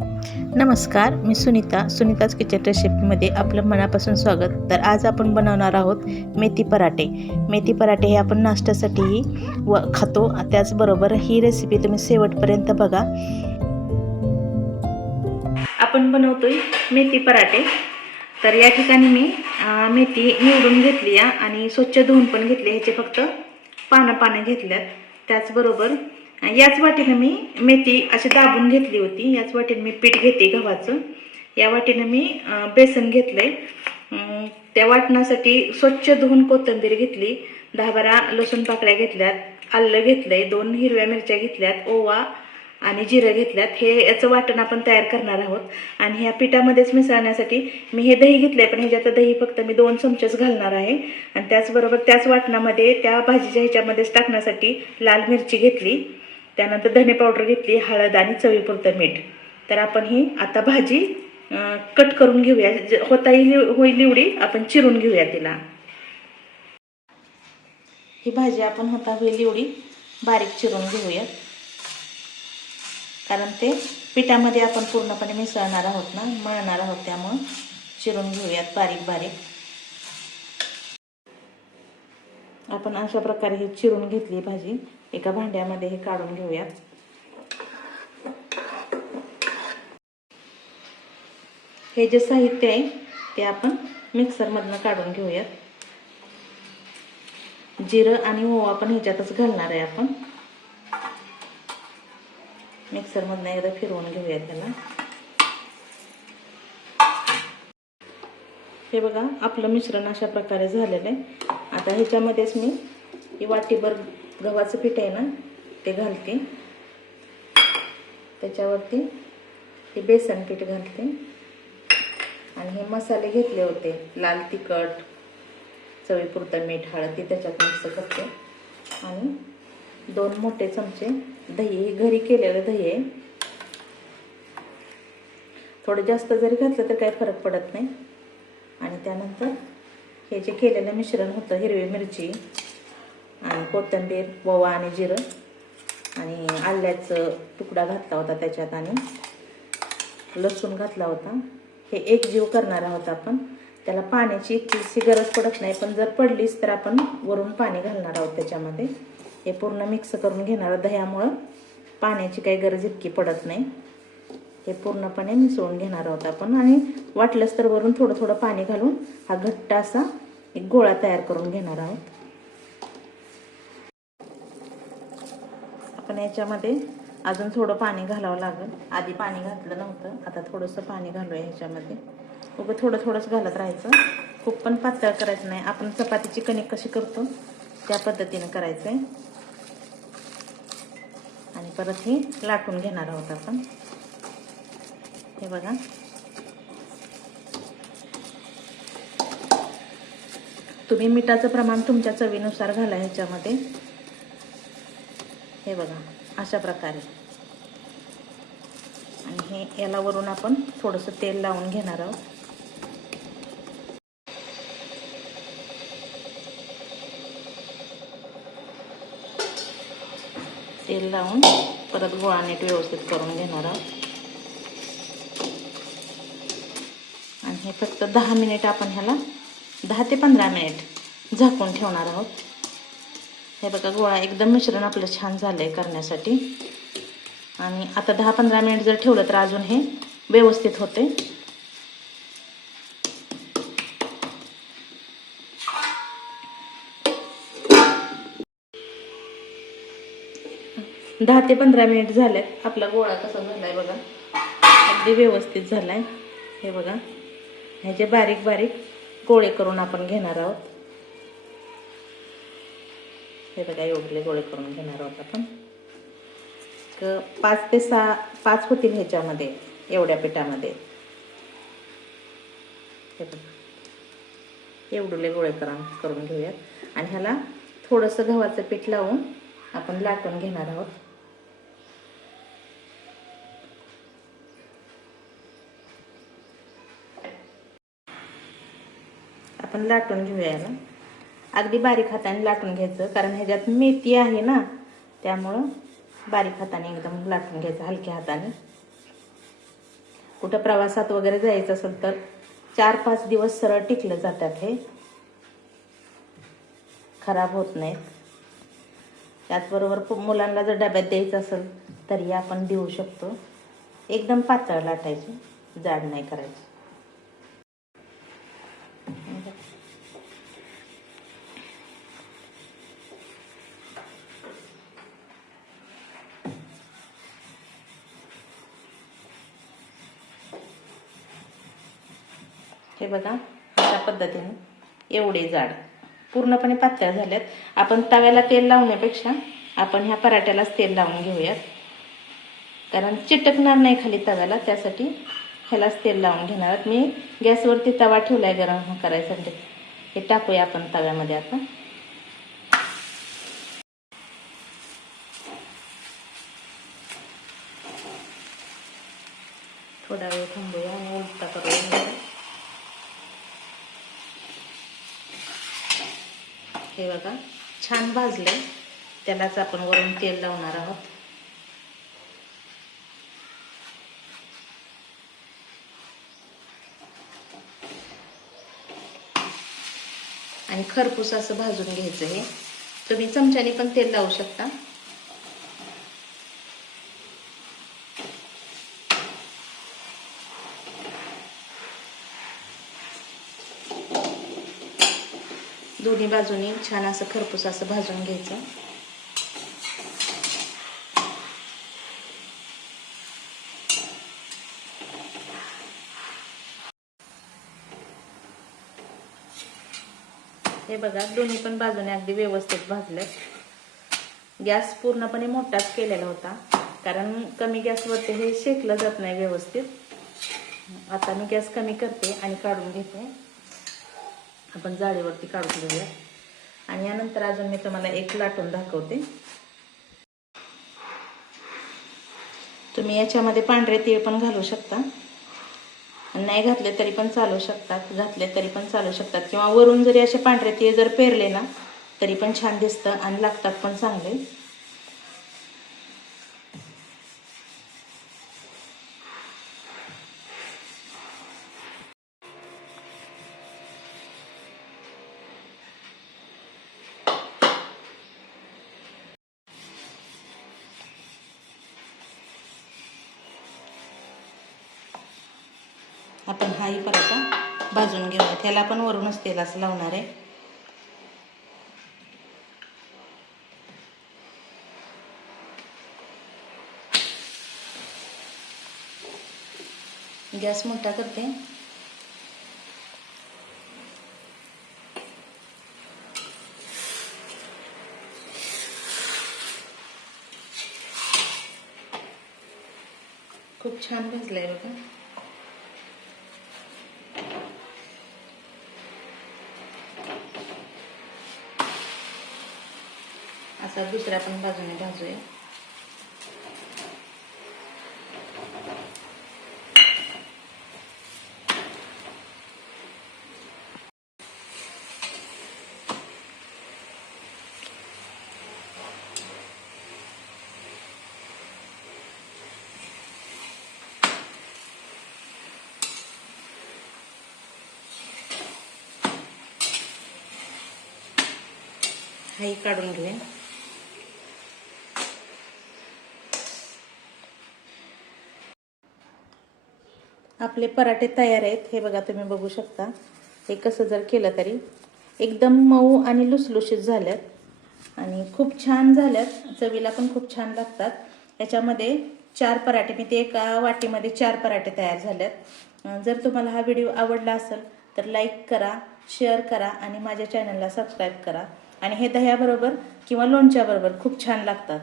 नमस्कार, मी सुनीताज किचन रेसिपीमध्ये आपलं मनापासून स्वागत. तर आज आपण बनवणार आहोत मेथी पराठे. मेथी पराठे हे आपण नाश्त्यासाठीही खातो. त्याचबरोबर ही रेसिपी तुम्ही शेवटपर्यंत बघा. आपण बनवतोय मेथी पराठे. तर या ठिकाणी मी मेथी निवडून घेतली आणि स्वच्छ धुवून पण घेतली. ह्याचे फक्त पानं घेतल्यात. त्याचबरोबर याच वाटीनं मी मेथी अशी दाबून घेतली होती. याच वाटीनं मी पीठ घेते गव्हाचं. या वाटीनं मी बेसन घेतलंय. त्या वाटणासाठी स्वच्छ धुवून कोथिंबीर घेतली, 10-12 लसूण पाकळ्या घेतल्यात, आलं घेतलंय, 2 हिरव्या मिरच्या घेतल्यात, ओवा आणि जिरं घेतल्यात. हे याचं वाटण आपण तयार करणार आहोत. आणि ह्या पिठामध्येच मिसळण्यासाठी मी हे दही घेतलंय, पण ह्याच्यात दही फक्त मी 2 चमचेच घालणार आहे. आणि त्याचबरोबर त्याच वाटणामध्ये त्या भाजीच्या ह्याच्यामध्येच टाकण्यासाठी लाल मिरची घेतली, त्यानंतर धने पावडर घेतली, हळद आणि चवीपुरतं मीठ. तर आपण ही आता भाजी कट करून घेऊया. होईल एवढी आपण चिरून घेऊया तिला. ही भाजी आपण होईल एवढी बारीक चिरून घेऊया, कारण ते पिठामध्ये आपण पूर्णपणे मिसळणार आहोत ना, मळणार आहोत, त्यामुळे चिरून घेऊयात बारीक. आपण अशा प्रकारे ही चिरून घेतली भाजी. एका भांड्यामध्ये हे काढून घेऊयात. हे जे साहित्य आहे ते आपण मिक्सरमधनं काढून घेऊयात. जिरं आणि ओवा पण ह्याच्यातच घालणार आहे आपण. मिक्सरमधनं एकदा फिरवून घेऊयात त्याला. हे बघा, आपलं मिश्रण अशा प्रकारे झालेलं आहे. आता ह्याच्यामध्येच मी ही वाटीभर गव्हाचं पीठ आहे ना ते घालते. त्याच्यावरती हे बेसन पीठ घालते आणि हे मसाले घेतले होते, लाल तिखट, चवीपुरतं मीठ, हळद, ते त्याच्यात मिक्स करते. आणि 2 मोठे चमचे दही, घरी केलेलं दही आहे. थोडं जास्त जरी घातलं तर काही फरक पडत नाही. आणि त्यानंतर हे जे केलेलं मिश्रण होतं, हिरवी मिरची आणि कोथिंबीर, ओवा आणि जिरं आणि आल्याचं तुकडा घातला होता त्याच्यात, आणि लसूण घातला होता. हे एकजीव करणार आहोत आपण. त्याला पाण्याची इतकीशी गरज पडत नाही, पण जर पडलीच तर आपण वरून पाणी घालणार आहोत त्याच्यामध्ये. हे पूर्ण मिक्स करून घेणार. दह्यामुळं पाण्याची काही गरज इतकी पडत नाही. हे पूर्णपणे मिसळून घेणार आहोत आपण. आणि वाटलंच तर वरून थोडं पाणी घालून हा घट्ट असा एक गोळा तयार करून घेणार आहोत. आपण याच्यामध्ये अजून थोडं पाणी घालावं लागेल. आधी पाणी घातलं नव्हतं, आता थोडंसं पाणी घालूया ह्याच्यामध्ये. उगं थोडंच घालत राहायचं. खूप पण पातळ करायचं नाही. आपण चपातीची कणिक कशी करतो त्या पद्धतीनं करायचं आहे. आणि परत हे लाटून घेणार आहोत आपण. हे बघा, तुम्ही मिठाचं प्रमाण तुमच्या चवीनुसार घाला ह्याच्यामध्ये. हे बघा, अशा प्रकारे. आणि हे याला वरून आपण थोडंसं तेल लावून घेणार आहोत. तेल लावून परत गोळा नीट व्यवस्थित करून घेणार आहोत. आणि हे फक्त 10 मिनिट आपण ह्याला 10 ते 15 मिनिट झाकून ठेवणार आहोत. हे बघा, गोळा एकदम मिश्रण आपलं छान झालंय करण्यासाठी. आणि आता 10-15 मिनिट जर ठेवलं तर अजून हे व्यवस्थित होते. 10 ते 15 मिनिट झालेत. आपला गोळा कसा झालाय बघा, अगदी व्यवस्थित झालाय. हे बघा, ह्याचे बारीक गोळे करून आपण घेणार आहोत. हे बघा, एवढे गोळे करून घेणार आहोत आपण. 5 ते 6 होतील ह्याच्यामध्ये, एवढ्या पिठामध्ये. हे बघा, एवढे गोळे करून घेऊयात. आणि ह्याला थोडंसं गव्हाचं पीठ लावून आपण लाटून घेणार आहोत. आपण लाटून घेऊया याला. अगदी बारीक हाताने लाटून घ्यायचं, कारण ह्याच्यात मेथी आहे ना, त्यामुळं बारीक हाताने एकदम लाटून घ्यायचं, हलक्या हाताने. कुठं प्रवासात वगैरे जायचं असेल तर 4-5 दिवस सरळ टिकलं जातात, हे खराब होत नाहीत. त्याचबरोबर मुलांना जर डब्यात द्यायचं असेल तरी आपण देऊ शकतो. एकदम पातळ लाटायची, जाड नाही करायची. हे बघा, अशा पद्धतीने एवढे जाड पूर्णपणे पातळ झाल्यात. आपण तव्याला तेल लावण्यापेक्षा आपण ह्या पराठ्यालाच तेल लावून घेऊयात, कारण चिटकणार नाही खाली तव्याला. त्यासाठी ह्यालाच तेल लावून घेणार. मी गॅसवरती तवा ठेवलाय गरम करायसाठी. हे टाकूया आपण तव्यामध्ये आता. थोडा वेळ थांबूया आणि उलटा करूया. हे बघा, छान भाजलंय. त्यालाच आपण वरून तेल लावणार आहोत. आणि खरपूस असं भाजून घ्यायचं. हे तुम्ही चमच्याने पण तेल लावू शकता. दोन्ही बाजूनी छान असं खरपूस असं भाजून घ्यायचं. हे बघा, दोन्ही पण बाजूने अगदी व्यवस्थित भाजले. गॅस पूर्णपणे मोठाच केलेला होता, कारण कमी गॅसवरती हे शेकलं जात नाही व्यवस्थित. आता मी गॅस कमी करते आणि काढून घेते. आपण जाळीवरती काढून घेऊया. आणि यानंतर अजून मी तुम्हाला एक लाटून दाखवते. तुम्ही याच्यामध्ये पांढरे तीळ पण घालू शकता. नाही घातले तरी पण चालू शकतात, घातले तरी पण चालू शकतात. किंवा वरून जरी असे पांढरे तीळ जर पेरले ना तरी पण छान दिसतं आणि लागतात पण चांगले. आपण हाही पराठा भाजून घेऊया. त्याला पण वरूनच तेल असं लावणार आहे. गॅस मोठा करते. खूप छान भाजलंय बघा. असा दुसऱ्या पण बाजूने भाजूया. हाही काढून घेऊया. आपले पराठे तयार आहेत. हे बघा, तुम्ही बघू शकता. हे कसं जर केलं तरी एकदम मऊ आणि लुसलुशीत झाल्यात आणि खूप छान झाल्यात. चवीला पण खूप छान लागतात. याच्यामध्ये 4 पराठे, मी ते एका वाटीमध्ये 4 पराठे तयार झाल्यात. जर तुम्हाला हा व्हिडिओ आवडला असेल तर लाईक करा, शेअर करा आणि माझ्या चॅनलला सबस्क्राईब करा. आणि हे दह्याबरोबर किंवा लोणच्याबरोबर खूप छान लागतात.